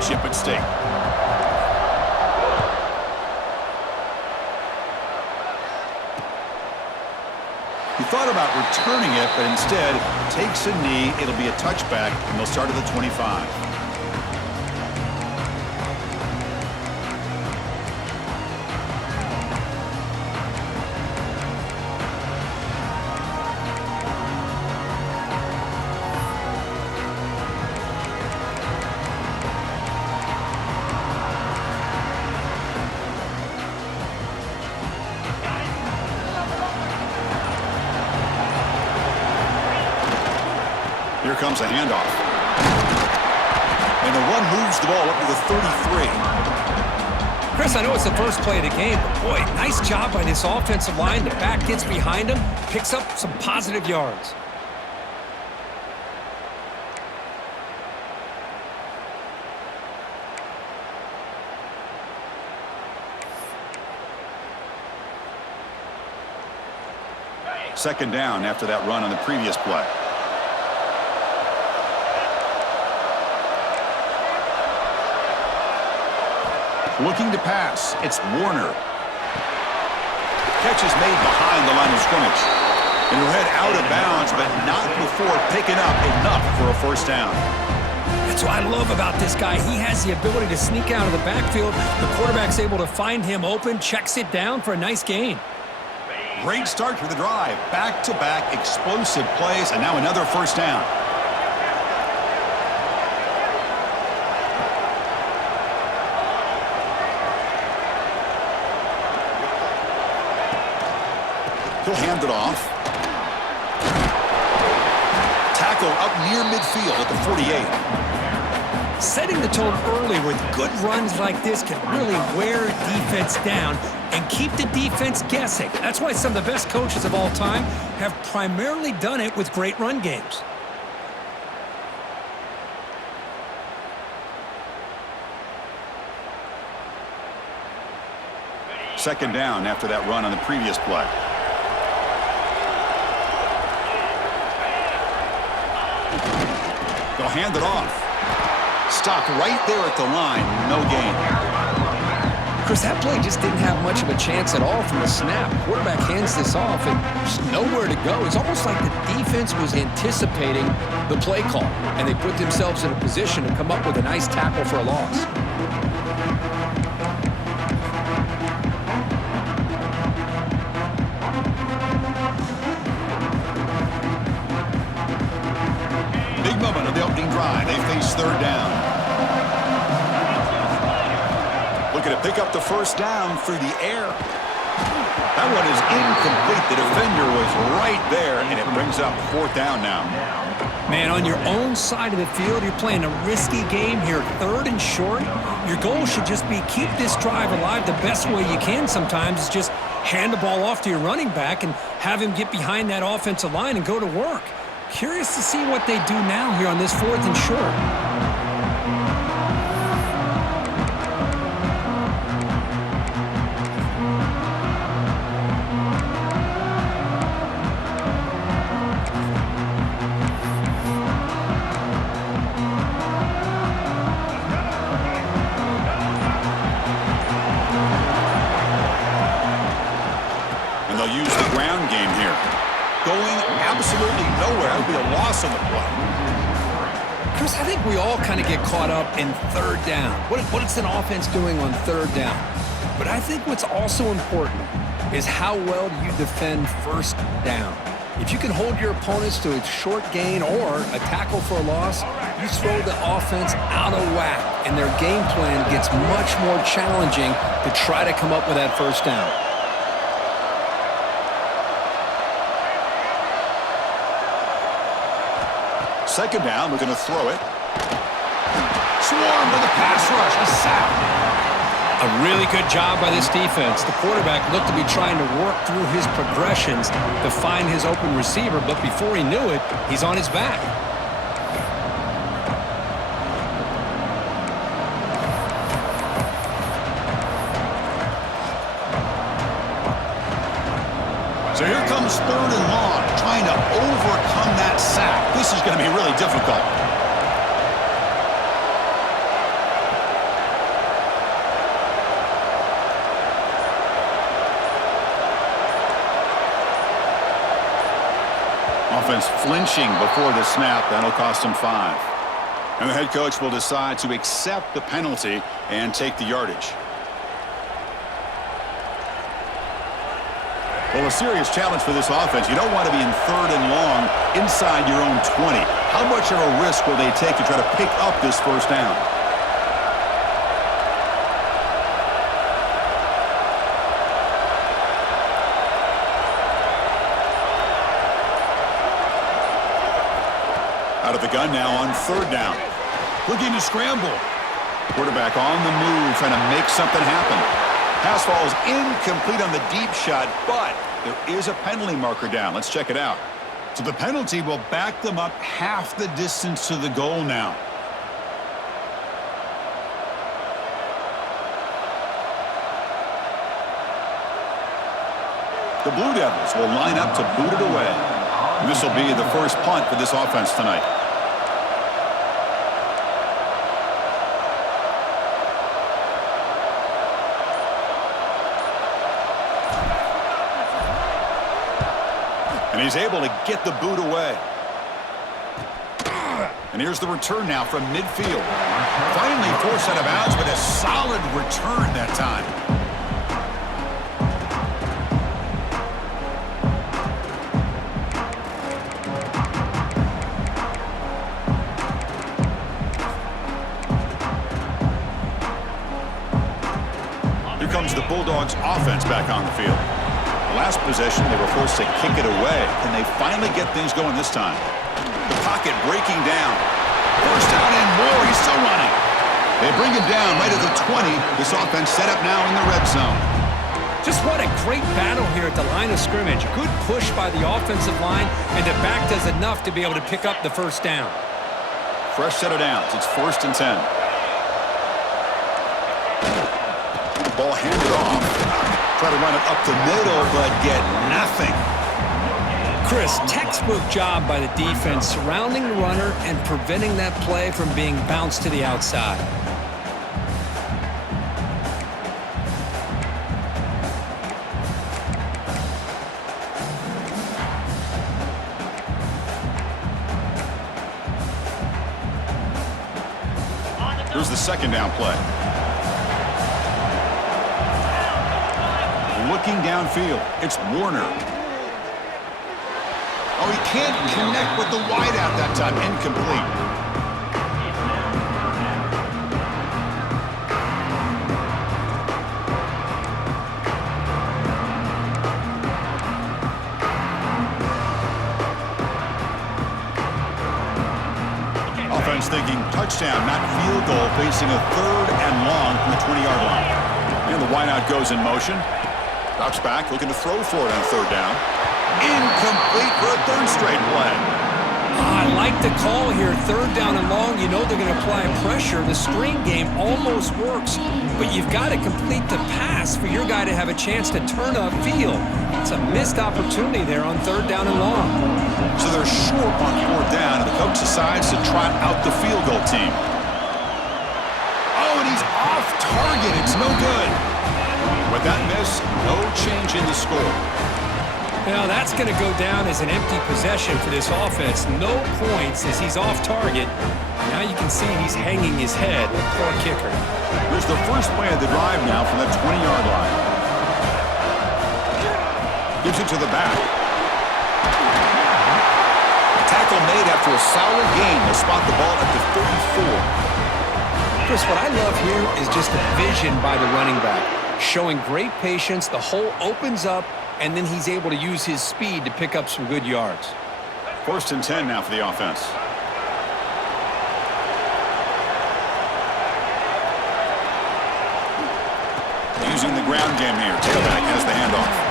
championship at stake. He thought about returning it, but instead takes a knee. It'll be a touchback, and they'll start at the 25. Here comes a handoff. And the run moves the ball up to the 33. Chris, I know it's the first play of the game, but boy, nice job by this offensive line. The back gets behind him, picks up some positive yards. Second down after that run on the previous play. Looking to pass. It's Warner. Catch is made behind the line of scrimmage. And he'll head out of bounds, but not before picking up enough for a first down. That's what I love about this guy. He has the ability to sneak out of the backfield. The quarterback's able to find him open, checks it down for a nice gain. Great start for the drive. Back-to-back explosive plays, and now another first down. He'll hand it off. Tackle up near midfield at the 48. Setting the tone early with good runs like this can really wear defense down and keep the defense guessing. That's why some of the best coaches of all time have primarily done it with great run games. Second down after that run on the previous play. They'll hand it off. Stopped right there at the line. No gain. Chris, that play just didn't have much of a chance at all from the snap. Quarterback hands this off and there's nowhere to go. It's almost like the defense was anticipating the play call, and they put themselves in a position to come up with a nice tackle for a loss. Big moment of the opening drive. They face third down. Looking to pick up the first down through the air. That one is incomplete. The defender was right there, and it brings up fourth down now. Man, on your own side of the field, you're playing a risky game here, third and short. Your goal should just be keep this drive alive the best way you can sometimes is just hand the ball off to your running back and have him get behind that offensive line and go to work. Curious to see what they do now here on this fourth and short. And they'll use the ground game here. Going absolutely nowhere. That would be a loss on the play. Chris, I think we all kind of get caught up in third down. What is an offense doing on third down? But I think what's also important is how well do you defend first down. If you can hold your opponents to a short gain or a tackle for a loss, you throw the offense out of whack, and their game plan gets much more challenging to try to come up with that first down. Second down, we're going to throw it. Swarm with a pass rush. A sack. A really good job by this defense. The quarterback looked to be trying to work through his progressions to find his open receiver, but before he knew it, he's on his back. So here comes third and long, trying to overcome that sack. This is going to be really difficult. offense flinching before the snap. That'll cost him 5. And the head coach will decide to accept the penalty and take the yardage. Well, a serious challenge for this offense. You don't want to be in 3rd and long inside your own 20. How much of a risk will they take to try to pick up this first down? Out of the gun now on 3rd down. Looking to scramble. Quarterback on the move, trying to make something happen. Pass falls incomplete on the deep shot, but there is a penalty marker down. Let's check it out. So the penalty will back them up half the distance to the goal now. The Blue Devils will line up to boot it away. And this will be the first punt for this offense tonight. And he's able to get the boot away. And here's the return now from midfield. Finally forced out of bounds, but a solid return that time. Here comes the Bulldogs offense back on the field. Last possession, they were forced to kick it away. Can they finally get things going this time? The pocket breaking down. First down and more. He's still running. They bring him down right at the 20. This offense set up now in the red zone. Just what a great battle here at the line of scrimmage. Good push by the offensive line, and the back does enough to be able to pick up the first down. Fresh set of downs. It's 1st and 10. Ball handed off. Try to run it up the middle, but get nothing. Chris, textbook job by the defense surrounding the runner and preventing that play from being bounced to the outside. Here's the 2nd down play. Looking downfield, it's Warner. Oh, he can't connect with the wideout that time. Incomplete. Offense thinking touchdown, not field goal, facing a 3rd and long from the 20-yard line. And the wideout goes in motion. Drops back, looking to throw for it on 3rd down. Incomplete for a 3rd straight play. I like the call here. 3rd down and long. You know they're going to apply pressure. The screen game almost works, but you've got to complete the pass for your guy to have a chance to turn upfield. It's a missed opportunity there on 3rd down and long. So they're short on 4th down, and the coach decides to trot out the field goal team. Oh, and he's off target. It's no good. With that miss, no change in the score. Now that's going to go down as an empty possession for this offense. No points as he's off target. Now you can see he's hanging his head. Poor kicker. Here's the first play of the drive now from the 20-yard line. Gives it to the back. Tackle made after a solid gain. They'll spot the ball at the 34. Chris, what I love here is just the vision by the running back. Showing great patience, the hole opens up, and then he's able to use his speed to pick up some good yards. 1st and 10 now for the offense. Using the ground game here. Tailback has the handoff.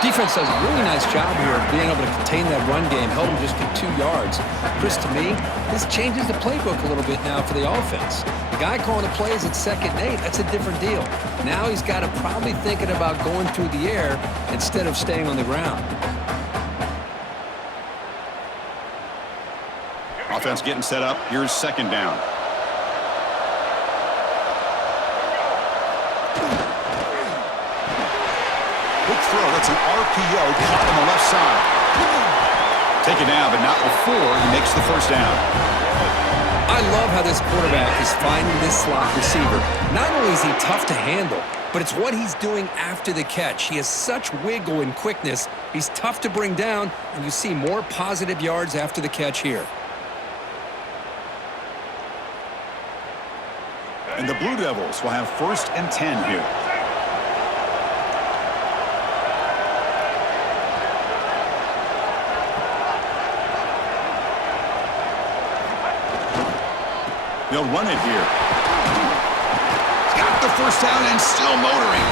Defense does a really nice job here of being able to contain that run game, held him just to 2 yards. Chris, to me, this changes the playbook a little bit now for the offense. The guy calling the plays at 2nd and 8, that's a different deal. Now he's got to probably thinking about going through the air instead of staying on the ground. Offense getting set up. Here's 2nd down. Quick throw. That's an RPO caught on the left side. Taken down, but not before he makes the first down. I love how this quarterback is finding this slot receiver. Not only is he tough to handle, but it's what he's doing after the catch. He has such wiggle and quickness. He's tough to bring down, and you see more positive yards after the catch here. And the Blue Devils will have 1st and 10 here. They'll run it here. Got the first down and still motoring.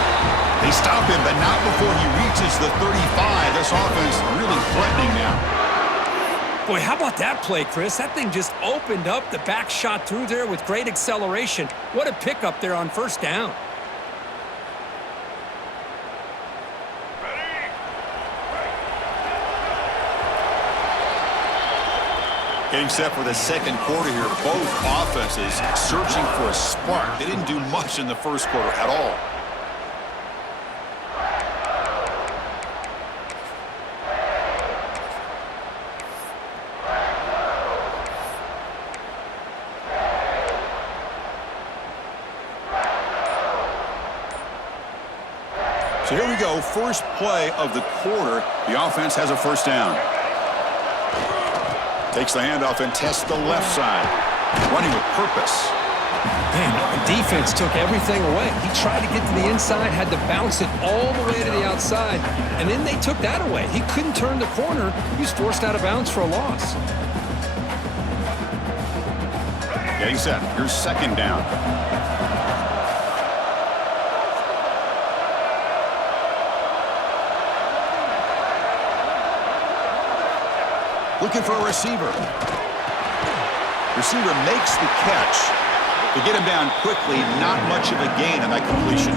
They stop him, but not before he reaches the 35. This offense really threatening now. Boy, how about that play, Chris? That thing just opened up. The back shot through there with great acceleration. What a pickup there on first down. Getting set for the second quarter here. Both offenses searching for a spark. They didn't do much in the first quarter at all. So here we go, first play of the quarter. The offense has a first down. Takes the handoff and tests the left side. Running with purpose. Man, the defense took everything away. He tried to get to the inside, had to bounce it all the way to the outside, and then they took that away. He couldn't turn the corner. He was forced out of bounds for a loss. Getting set. Here's second down. Looking for a receiver. Receiver makes the catch. To get him down quickly, not much of a gain on that completion.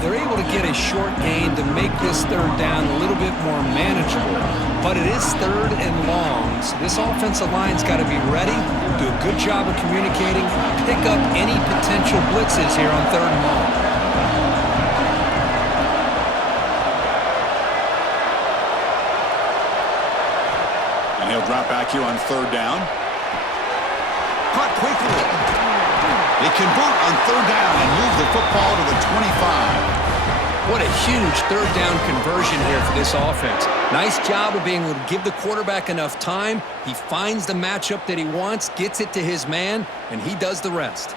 They're able to get a short gain to make this third down a little bit more manageable. But it is third and long, so this offensive line's got to be ready, do a good job of communicating, pick up any potential blitzes here on third and long. He'll drop back here on third down. Caught quickly. They convert on third down and move the football to the 25. What a huge third down conversion here for this offense. Nice job of being able to give the quarterback enough time. He finds the matchup that he wants, gets it to his man, and he does the rest.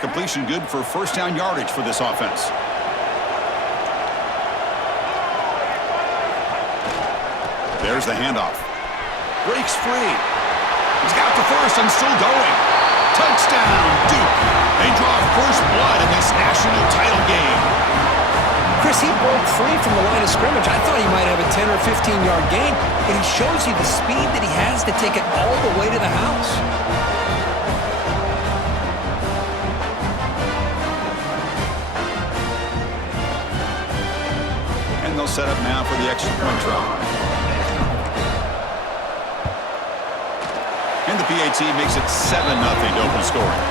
Completion good for first down yardage for this offense. There's the handoff. Breaks free. He's got the first and still going. Touchdown, Duke. They draw first blood in this national title game. Chris, he broke free from the line of scrimmage. I thought he might have a 10 or 15-yard gain, but he shows you the speed that he has to take it all the way to the house. And they'll set up now for the extra point try. And the PAT makes it 7-0 to open scoring.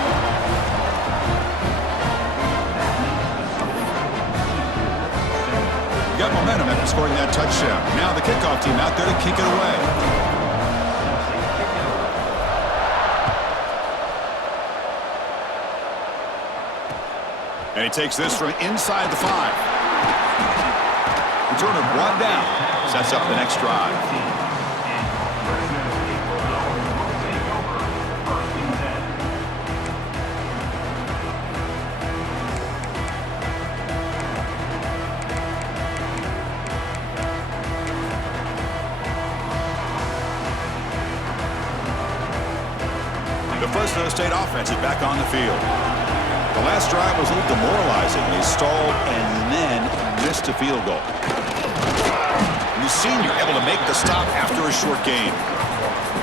Got momentum after scoring that touchdown. Now the kickoff team out there to kick it away. And he takes this from inside the 5. Returner brought down. Sets up the next drive. The Fresno State offense is back on the field. The last drive was a little demoralizing. They stalled and then missed a field goal. And the senior able to make the stop after a short gain.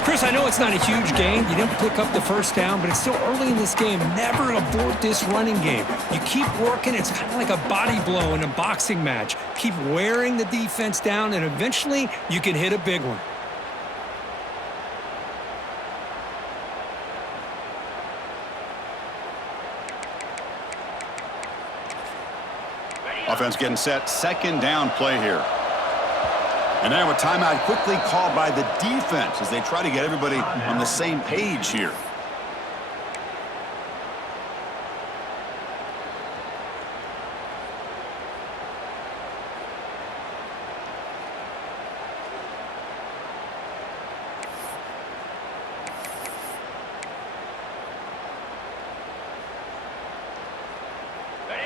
Chris, I know it's not a huge gain. You didn't pick up the first down, but it's still early in this game. Never abort this running game. You keep working. It's kind of like a body blow in a boxing match. Keep wearing the defense down, and eventually you can hit a big one. Offense getting set. Second down play here. And now a timeout quickly called by the defense as they try to get everybody on the same page here.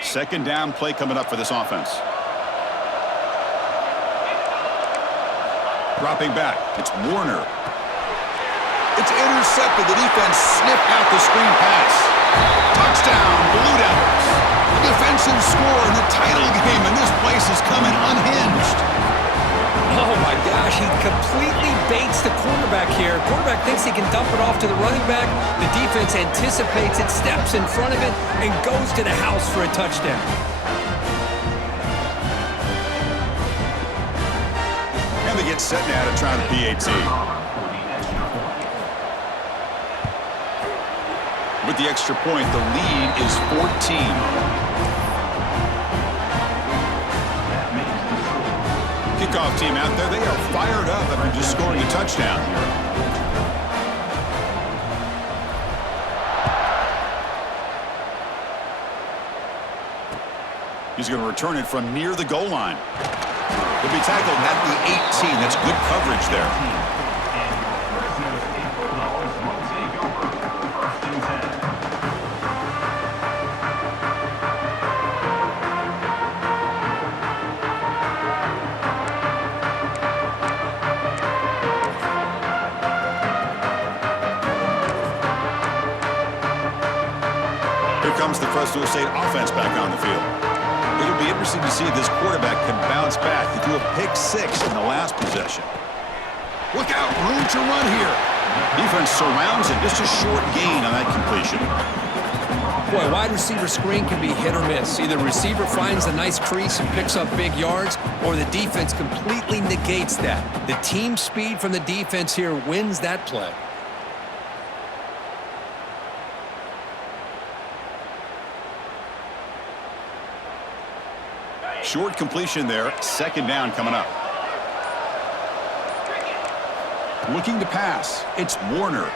Second down play coming up for this offense. Dropping back, it's Warner. It's intercepted. The defense sniffed out the screen pass. Touchdown, Blue Devils. A defensive score in the title game, and this place is coming unhinged. Oh, my gosh, he completely baits the quarterback here. Quarterback thinks he can dump it off to the running back. The defense anticipates it, steps in front of it, and goes to the house for a touchdown. And they get set now to try the PAT. With the extra point, the lead is 14. Kickoff team out there, they are fired up after just scoring a touchdown. He's going to return it from near the goal line. He'll be tackled at the 18. That's good coverage there. Comes the Fresno State offense back on the field. It'll be interesting to see if this quarterback can bounce back. He threw a pick 6 in the last possession. Look out, room to run here. Defense surrounds it, just a short gain on that completion. Boy, wide receiver screen can be hit or miss. Either receiver finds a nice crease and picks up big yards, or the defense completely negates that. The team speed from the defense here wins that play. Short completion there. Second down coming up. Looking to pass. It's Warner.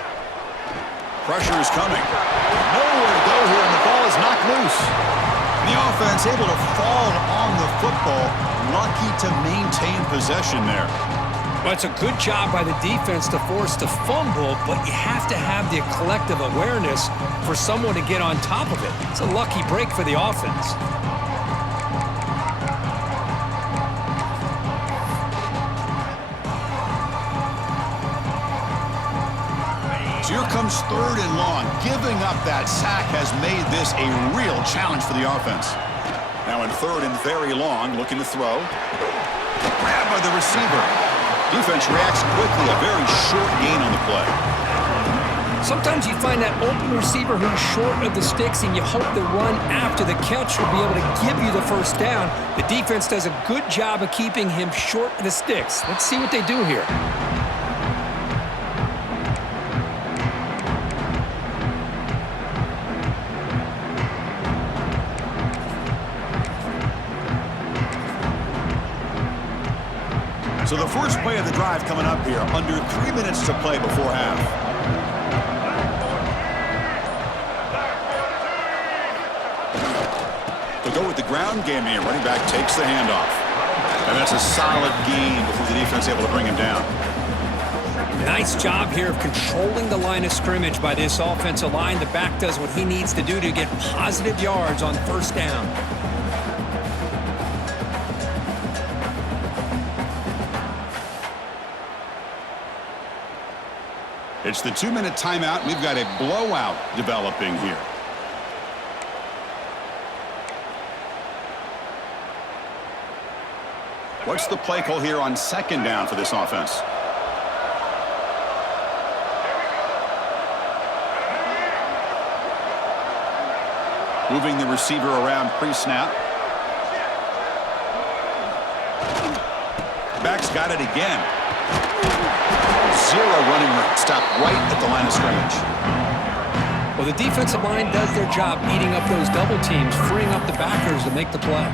Pressure is coming. Nowhere to go here, and the ball is knocked loose. The offense able to fall on the football. Lucky to maintain possession there. Well, it's a good job by the defense to force the fumble, but you have to have the collective awareness for someone to get on top of it. It's a lucky break for the offense. Here comes third and long. Giving up that sack has made this a real challenge for the offense. Now in third and very long, looking to throw. Grabbed by the receiver. Defense reacts quickly. A very short gain on the play. Sometimes you find that open receiver who's short of the sticks, and you hope the run after the catch will be able to give you the first down. The defense does a good job of keeping him short of the sticks. Let's see what they do here. So the first play of the drive coming up here, under 3 minutes to play before half. They'll go with the ground game here. Running back takes the handoff. And that's a solid gain before the defense is able to bring him down. Nice job here of controlling the line of scrimmage by this offensive line. The back does what he needs to do to get positive yards on first down. It's the 2-minute timeout. We've got a blowout developing here. What's the play call here on second down for this offense? Moving the receiver around pre-snap. Back's got it again. Zero running room. Stop right at the line of scrimmage. Well, the defensive line does their job eating up those double teams, freeing up the backers to make the play.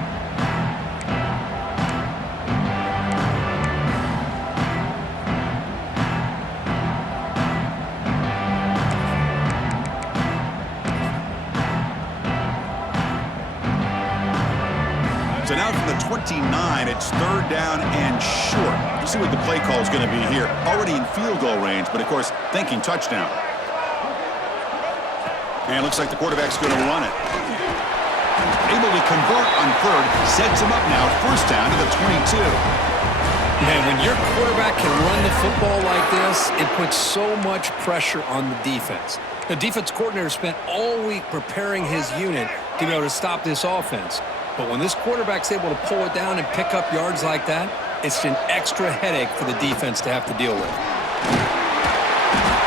from the 29. It's third down and short. Let's see what the play call is going to be here. Already in field goal range, but of course, thinking touchdown. And looks like the quarterback's going to run it. Able to convert on third, sets him up now, first down to the 22. Man, when your quarterback can run the football like this, it puts so much pressure on the defense. The defense coordinator spent all week preparing his unit to be able to stop this offense. But when this quarterback's able to pull it down and pick up yards like that, it's an extra headache for the defense to have to deal with.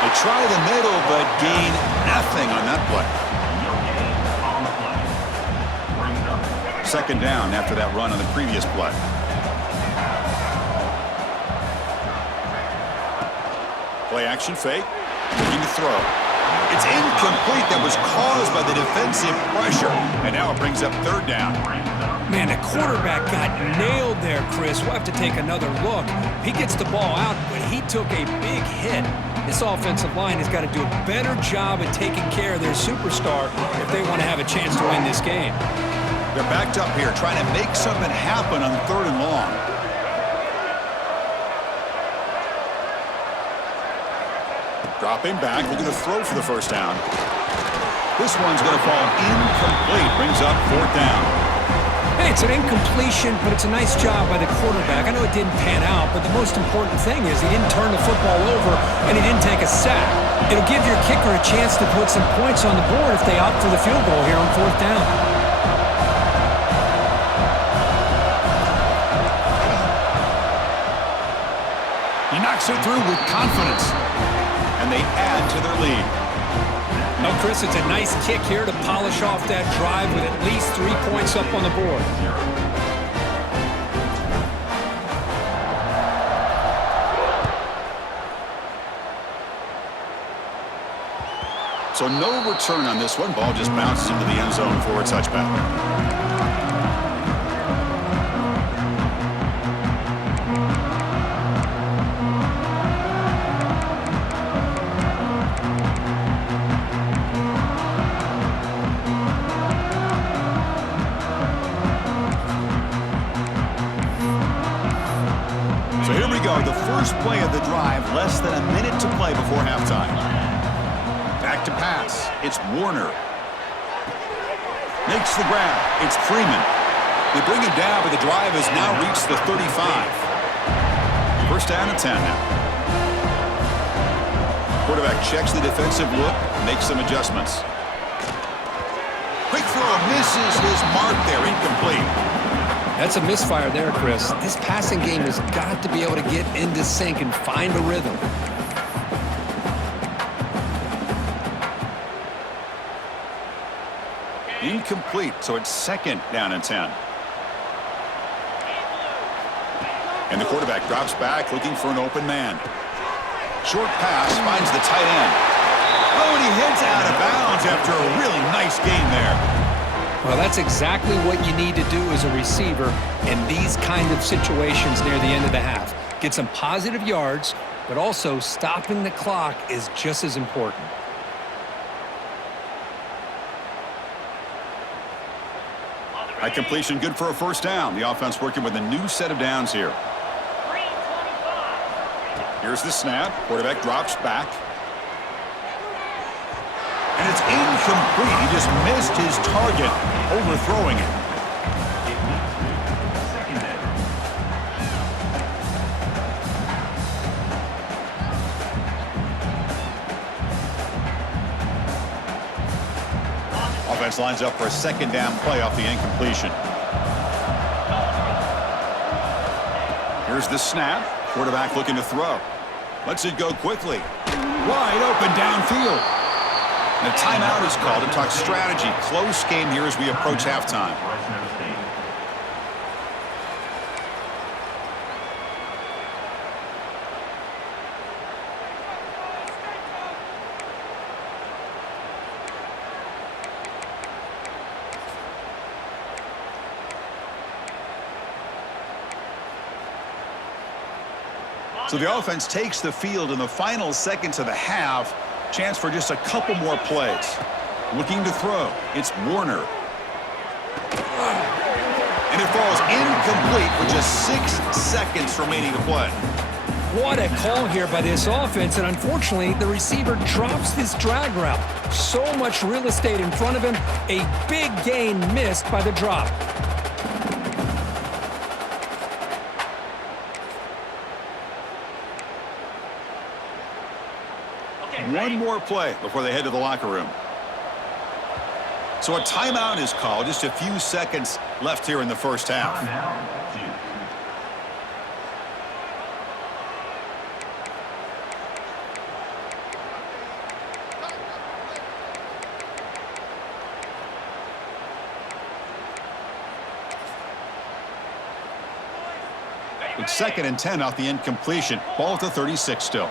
They try the middle, but gain nothing on that play. Second down after that run on the previous play. Play action fake. Looking to throw. It's incomplete. That was caused by the defensive pressure. And now it brings up third down. Man, the quarterback got nailed there, Chris. We'll have to take another look. He gets the ball out, but he took a big hit. This offensive line has got to do a better job at taking care of their superstar if they want to have a chance to win this game. They're backed up here trying to make something happen on third and long. Dropping back, looking to throw for the first down. This one's going to fall incomplete. Brings up fourth down. Hey, it's an incompletion, but it's a nice job by the quarterback. I know it didn't pan out, but the most important thing is he didn't turn the football over and he didn't take a sack. It'll give your kicker a chance to put some points on the board if they opt for the field goal here on fourth down. He knocks it through with confidence. And they add to their lead. Now, Chris, it's a nice kick here to polish off that drive with at least 3 points up on the board. So no return on this one. Ball just bounces into the end zone for a touchback. The first play of the drive, less than a minute to play before halftime. Back to pass. It's Warner. Makes the grab. It's Freeman. They bring him down, but the drive has now reached the 35. First down and 10 now. Quarterback checks the defensive look, makes some adjustments. Quick throw misses his mark there, incomplete. That's a misfire there, Chris. This passing game has got to be able to get into sync and find a rhythm. Incomplete, so it's second down and 10. And the quarterback drops back, looking for an open man. Short pass finds the tight end. Oh, and he heads out of bounds after a really nice gain there. Well, that's exactly what you need to do as a receiver in these kind of situations near the end of the half. Get some positive yards, but also stopping the clock is just as important. High completion, good for a first down. The offense working with a new set of downs here. Here's the snap. Quarterback drops back. And it's incomplete. He just missed his target, overthrowing it. Offense lines up for a second down play off the incompletion. Here's the snap. Quarterback looking to throw. Lets it go quickly. Wide open downfield. And a timeout is called to talk strategy. Close game here as we approach halftime. So the offense takes the field in the final seconds of the half. Chance for just a couple more plays. Looking to throw. It's Warner. And it falls incomplete with just 6 seconds remaining to play. What a call here by this offense, and unfortunately, the receiver drops this drag route. So much real estate in front of him, a big gain missed by the drop. One more play before they head to the locker room. So a timeout is called. Just a few seconds left here in the first half. It's 2nd and 10 off the incompletion. Ball at the 36 still.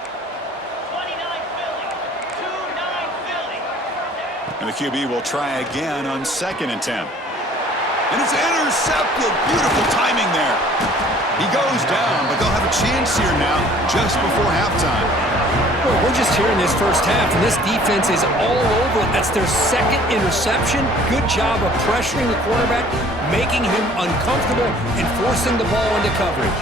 And the QB will try again on 2nd and 10. And it's intercepted. Beautiful timing there. He goes down, but they'll have a chance here now just before halftime. Well, we're just here in this first half, and this defense is all over it. That's their 2nd interception. Good job of pressuring the quarterback, making him uncomfortable, and forcing the ball into coverage.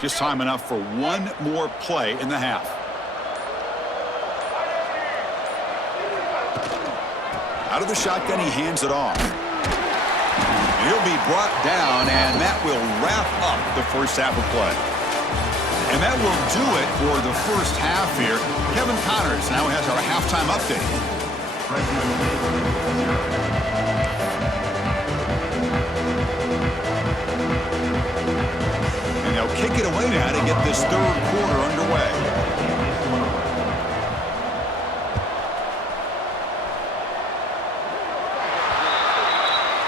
Just time enough for one more play in the half. Out of the shotgun, he hands it off. He'll be brought down, and that will wrap up the first half of play. And that will do it for the first half here. Kevin Connors now has our halftime update. And they'll kick it away now to get this 3rd quarter underway.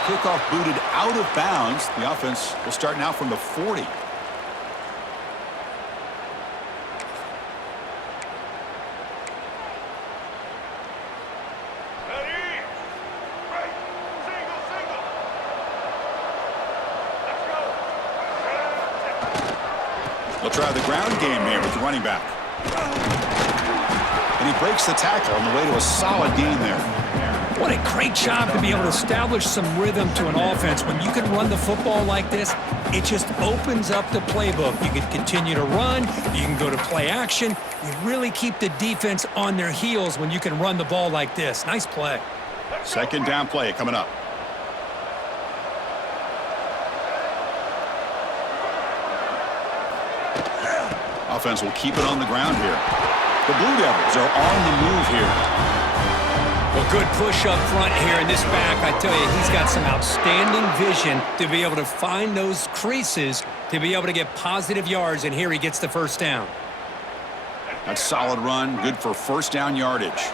Kickoff booted out of bounds. The offense will start now from the 40. They'll try the ground game here with the running back. And he breaks the tackle on the way to a solid gain there. What a great job to be able to establish some rhythm to an offense. When you can run the football like this, it just opens up the playbook. You can continue to run. You can go to play action. You really keep the defense on their heels when you can run the ball like this. Nice play. 2nd down play coming up. Offense will keep it on the ground here. The Blue Devils are on the move here. Well, good push up front here in this back. I tell you, he's got some outstanding vision to be able to find those creases, to be able to get positive yards, and here he gets the first down. That's solid run, good for first down yardage.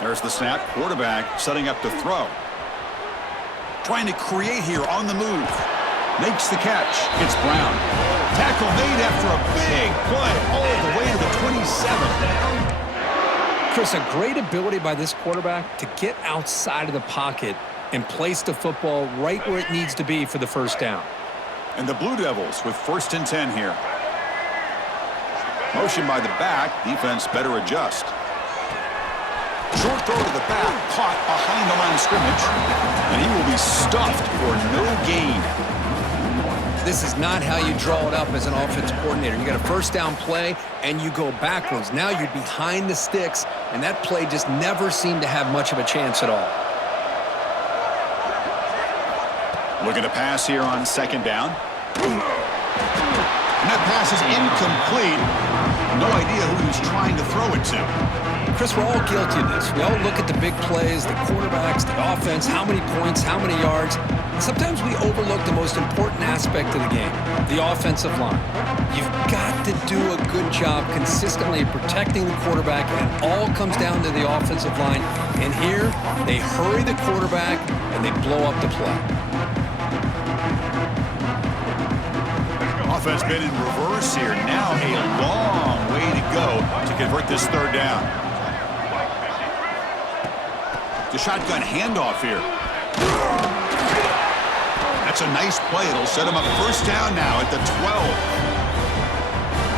There's the snap. Quarterback setting up to throw. Trying to create here on the move. Makes the catch. It's Brown. Tackle made after a big play all the way to the 27. Chris, a great ability by this quarterback to get outside of the pocket and place the football right where it needs to be for the first down. And the Blue Devils with 1st and 10 here. Motion by the back. Defense better adjust. Short throw to the back, caught behind the line of scrimmage, and he will be stuffed for no gain. This is not how you draw it up as an offensive coordinator. You got a first down play, and you go backwards. Now you're behind the sticks, and that play just never seemed to have much of a chance at all. Looking to pass here on 2nd down. And that pass is incomplete. No idea who he's trying to throw it to. Chris, we're all guilty of this. We all look at the big plays, the quarterbacks, the offense, how many points, how many yards. And sometimes we overlook the most important aspect of the game, the offensive line. You've got to do a good job consistently protecting the quarterback, and it all comes down to the offensive line. And here, they hurry the quarterback, and they blow up the play. Offense been in reverse here. Now a long way to go to convert this third down. The shotgun handoff here. That's a nice play. It'll set him up first down now at the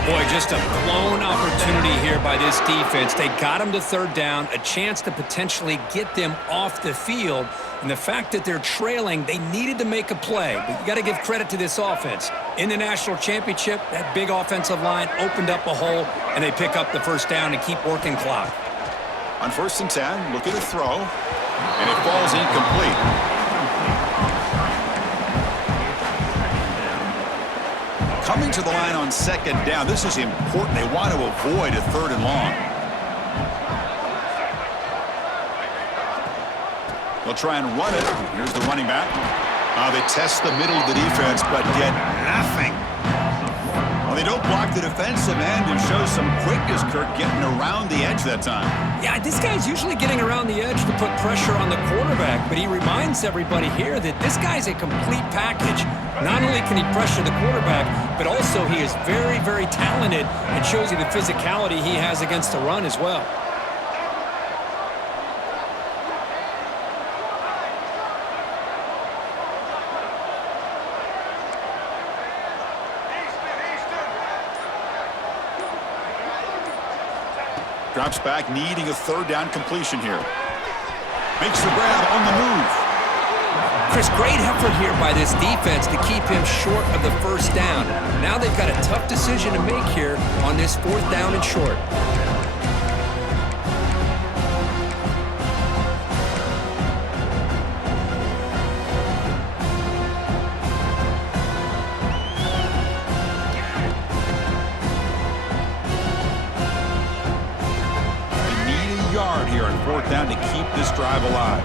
12. Boy, just a blown opportunity here by this defense. They got him to third down, a chance to potentially get them off the field. And the fact that they're trailing, they needed to make a play. But you got to give credit to this offense. In the national championship, that big offensive line opened up a hole, and they pick up the first down and keep working clock. On 1st and 10, look at the throw, and it falls incomplete. Coming to the line on 2nd down, this is important. They want to avoid a 3rd and long. They'll try and run it. Here's the running back. They test the middle of the defense, but get nothing. Well, they don't block the defensive end and show some quickness, Kirk, getting around the edge that time. Yeah, this guy's usually getting around the edge to put pressure on the quarterback, but he reminds everybody here that this guy's a complete package. Not only can he pressure the quarterback, but also he is very, very talented and shows you the physicality he has against the run as well. Drops back, needing a 3rd down completion here. Makes the grab on the move. Chris, great effort here by this defense to keep him short of the first down. Now they've got a tough decision to make here on this 4th down and short. Here on 4th down to keep this drive alive.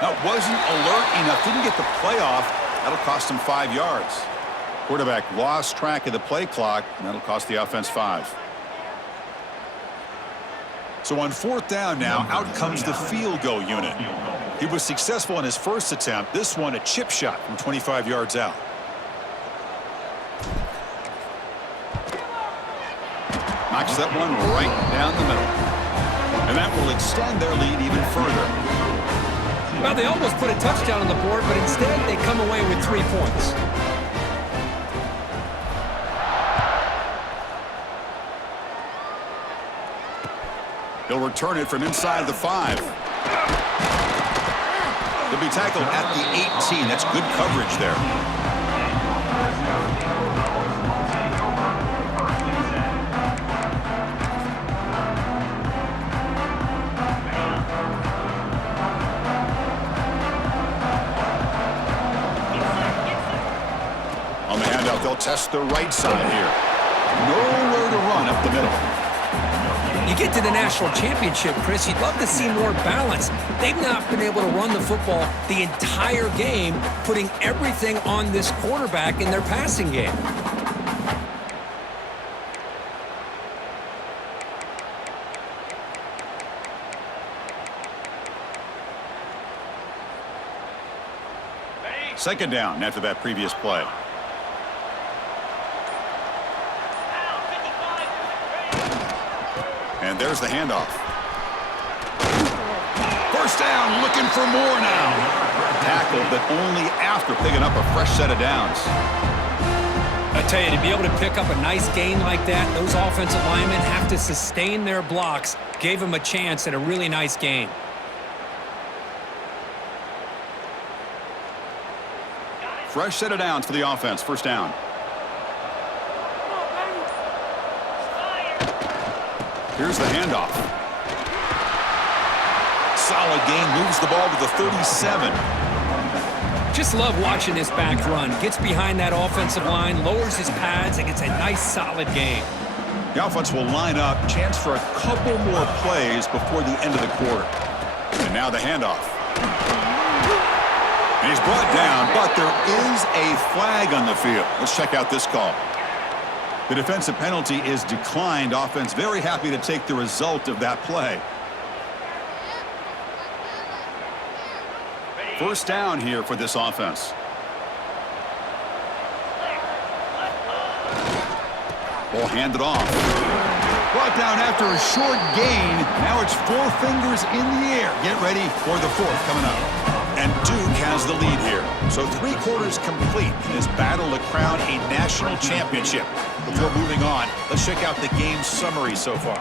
That wasn't alert enough. Didn't get the play off. That'll cost him 5 yards. Quarterback lost track of the play clock, and that'll cost the offense 5. So on 4th down now, out comes the field goal unit. He was successful in his first attempt. This one, a chip shot from 25 yards out. Knocks that one right down the middle. And that will extend their lead even further. Well, they almost put a touchdown on the board, but instead they come away with 3 points. He'll return it from inside the 5. He'll be tackled at the 18. That's good coverage there. On the handoff, they'll test the right side here. Nowhere to run up the middle. You get to the national championship, Chris, you'd love to see more balance. They've not been able to run the football the entire game, putting everything on this quarterback in their passing game. Second down after that previous play. And there's the handoff. First down, looking for more now. Tackle, but only after picking up a fresh set of downs. I tell you, to be able to pick up a nice gain like that, those offensive linemen have to sustain their blocks. Gave them a chance at a really nice gain. Fresh set of downs for the offense. First down. Here's the handoff. Solid gain, moves the ball to the 37. Just love watching this back run. Gets behind that offensive line, lowers his pads, and gets a nice solid gain. The offense will line up. Chance for a couple more plays before the end of the quarter. And now the handoff. And he's brought down, but there is a flag on the field. Let's check out this call. The defensive penalty is declined. Offense very happy to take the result of that play. First down here for this offense. Ball handed off. Brought down after a short gain. Now it's 4 fingers in the air. Get ready for the 4th coming up. And Duke has the lead here. So 3 quarters complete in this battle to crown a national championship. Before moving on, let's check out the game summary so far.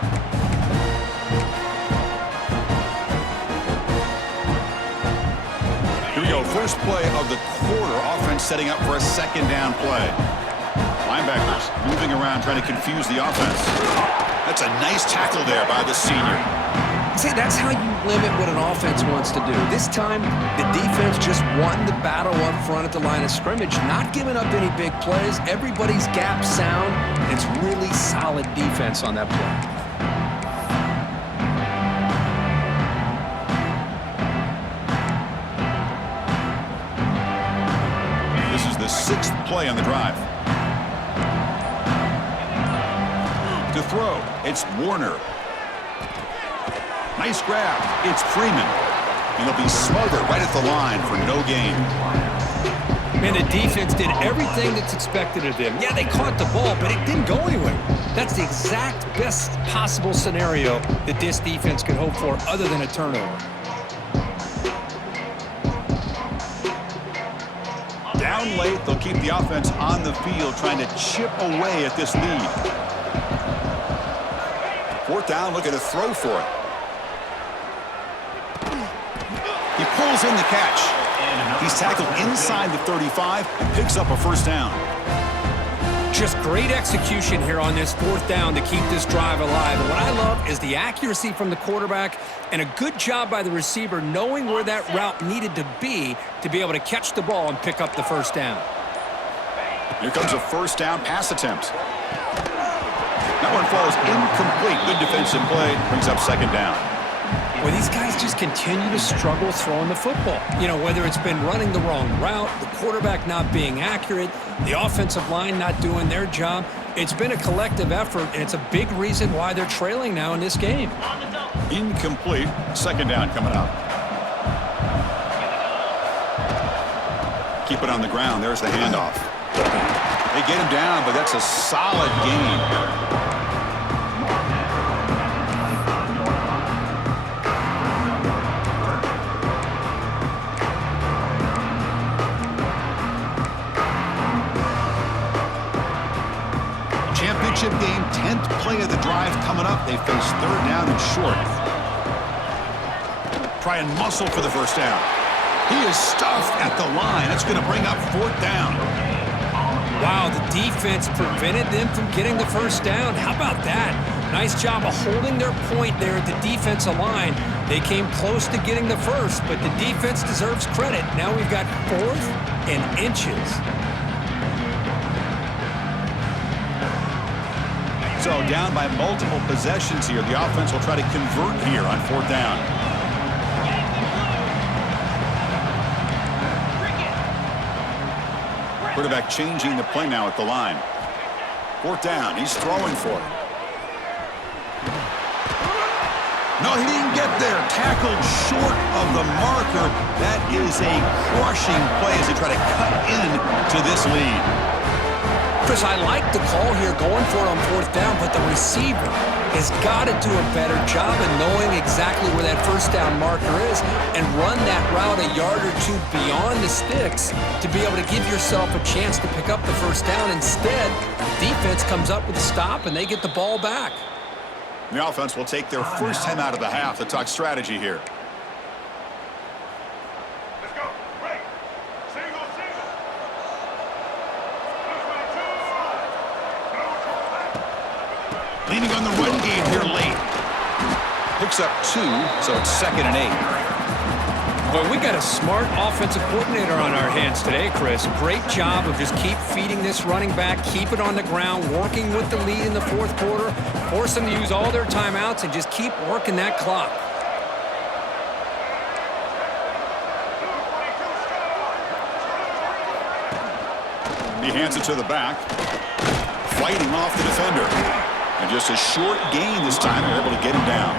Here we go. First play of the quarter. Offense setting up for a 2nd down play. Linebackers moving around trying to confuse the offense. That's a nice tackle there by the senior. See, that's how you limit what an offense wants to do. This time, the defense just won the battle up front at the line of scrimmage, not giving up any big plays. Everybody's gap sound. It's really solid defense on that play. This is the 6th play on the drive. To throw, it's Warner. Nice grab. It's Freeman. And he'll be smothered right at the line for no gain. Man, the defense did everything that's expected of them. Yeah, they caught the ball, but it didn't go anywhere. That's the exact best possible scenario that this defense could hope for other than a turnover. Down late, they'll keep the offense on the field trying to chip away at this lead. 4th down, looking to throw for it. He pulls in the catch. He's tackled inside the 35 and picks up a 1st down. Just great execution here on this 4th down to keep this drive alive. And what I love is the accuracy from the quarterback and a good job by the receiver knowing where that route needed to be able to catch the ball and pick up the 1st down. Here comes a 1st down pass attempt. That one falls incomplete. Good defensive play. Brings up 2nd down. Well, these guys just continue to struggle throwing the football. You know, whether it's been running the wrong route, the quarterback not being accurate, the offensive line not doing their job. It's been a collective effort, and it's a big reason why they're trailing now in this game. Incomplete. 2nd down coming up. Keep it on the ground. There's the handoff. They get him down, but that's a solid gain. Championship game, 10th play of the drive coming up. They face 3rd down and short. Try and muscle for the 1st down. He is stuffed at the line. That's going to bring up 4th down. Wow, the defense prevented them from getting the 1st down. How about that? Nice job of holding their point there at the defensive line. They came close to getting the 1st, but the defense deserves credit. Now we've got 4th and inches. So down by multiple possessions here. The offense will try to convert here on 4th down. Quarterback changing the play now at the line. 4th down. He's throwing for it. No, he didn't get there. Tackled short of the marker. That is a crushing play as they try to cut into this lead. Chris, I like the call here going for it on 4th down, but the receiver has got to do a better job of knowing exactly where that 1st down marker is and run that route a yard or 2 beyond the sticks to be able to give yourself a chance to pick up the 1st down. Instead, the defense comes up with a stop and they get the ball back. The offense will take their first time out of the half to talk strategy here. Let's go. Break. Single. Leaning on the run game here late. Picks up 2, so it's 2nd and 8. Well, we got a smart offensive coordinator on our hands today, Chris. Great job of just keep feeding this running back, keep it on the ground, working with the lead in the fourth quarter, force them to use all their timeouts, and just keep working that clock. He hands it to the back, fighting off the defender. And just a short gain this time, they're able to get him down.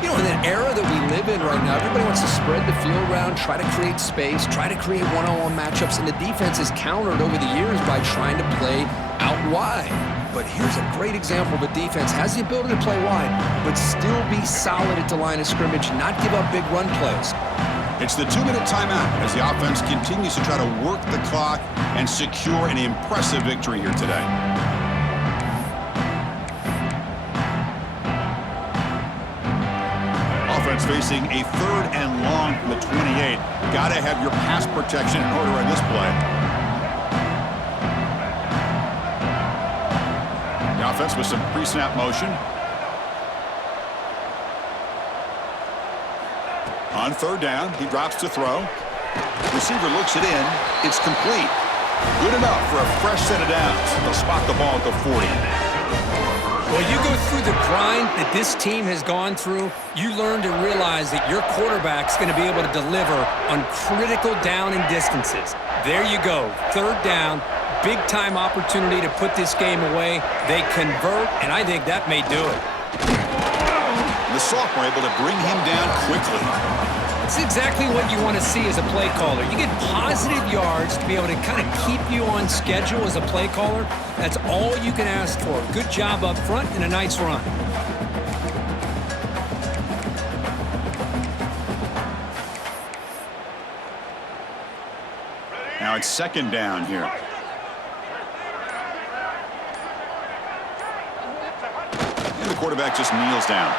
You know, in an era that we live in right now, everybody wants to spread the field around, try to create space, try to create one-on-one matchups, and the defense is countered over the years by trying to play out wide. But here's a great example of a defense has the ability to play wide, but still be solid at the line of scrimmage, not give up big run plays. It's the 2-minute timeout as the offense continues to try to work the clock and secure an impressive victory here today. Offense facing a 3rd and long from the 28. Got to have your pass protection in order on this play. The offense with some pre-snap motion. On 3rd down, he drops to throw. Receiver looks it in. It's complete. Good enough for a fresh set of downs. They'll spot the ball at the 40. Well, you go through the grind that this team has gone through, you learn to realize that your quarterback's going to be able to deliver on critical down and distances. There you go, 3rd down, big-time opportunity to put this game away. They convert, and I think that may do it. The sophomore able to bring him down quickly. It's exactly what you want to see as a play caller. You get positive yards to be able to kind of keep you on schedule as a play caller. That's all you can ask for. Good job up front and a nice run. Now it's 2nd down here. And the quarterback just kneels down.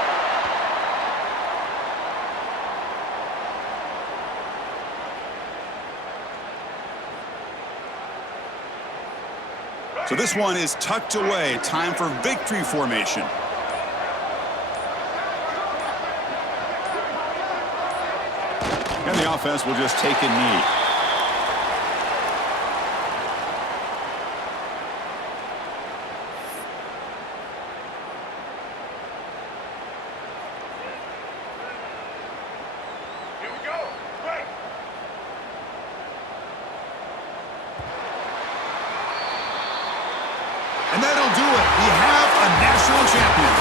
So this one is tucked away. Time for victory formation. And the offense will just take a knee. Here we go. Right. And that'll do it. We have a national champion.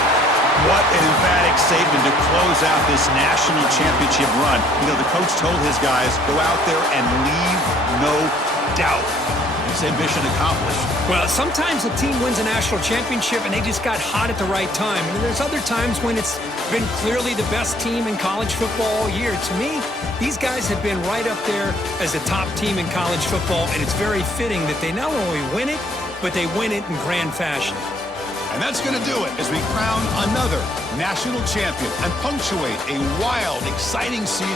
What an emphatic statement to close out this national championship run. You know, the coach told his guys, go out there and leave no doubt. His ambition accomplished. Well, sometimes a team wins a national championship and they just got hot at the right time. And there's other times when it's been clearly the best team in college football all year. To me, these guys have been right up there as the top team in college football, and it's very fitting that they not only win it, but they win it in grand fashion. And that's going to do it as we crown another national champion and punctuate a wild, exciting season